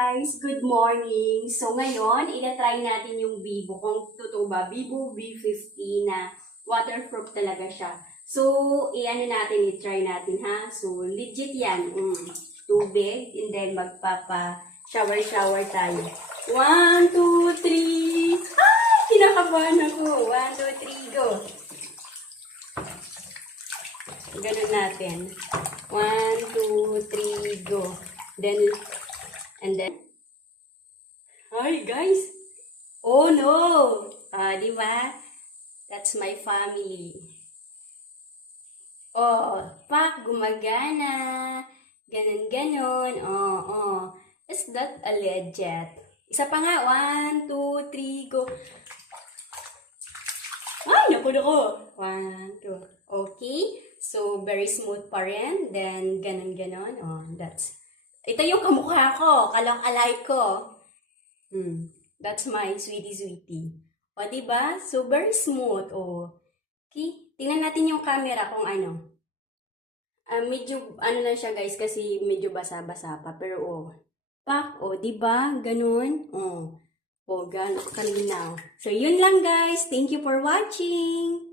Guys, good morning. So ngayon, ina-try natin yung Vivo. Kung totoo ba, Vivo V50 na waterproof talaga siya. So, i-ano natin, i-try natin ha. So, legit yan. Tubig, and then magpapa-shower tayo. 1, 2, 3. Ay, kinakabahan ako. 1, 2, 3, go. Ganun natin. 1, 2, 3, go. And then, hi guys! Oh no! Di ba? That's my family. Oh, pak, gumagana. Ganon. Oh. Is that a legit? Isa pa nga. 1, 2, 3, go. Ay, naku. 1, 2. Okay. So, very smooth pa rin. Then, ganon. Oh, ito yung kamukha ko. Kalak-alike ko. That's my sweetie. O, diba? So, very smooth. O. Okay? Tingnan natin yung camera kung ano. Medyo, ano lang siya guys, kasi medyo basa-basa pa. Pero, pak. O, diba? Ganun. O, ganun. Kalinaw. So, yun lang guys. Thank you for watching.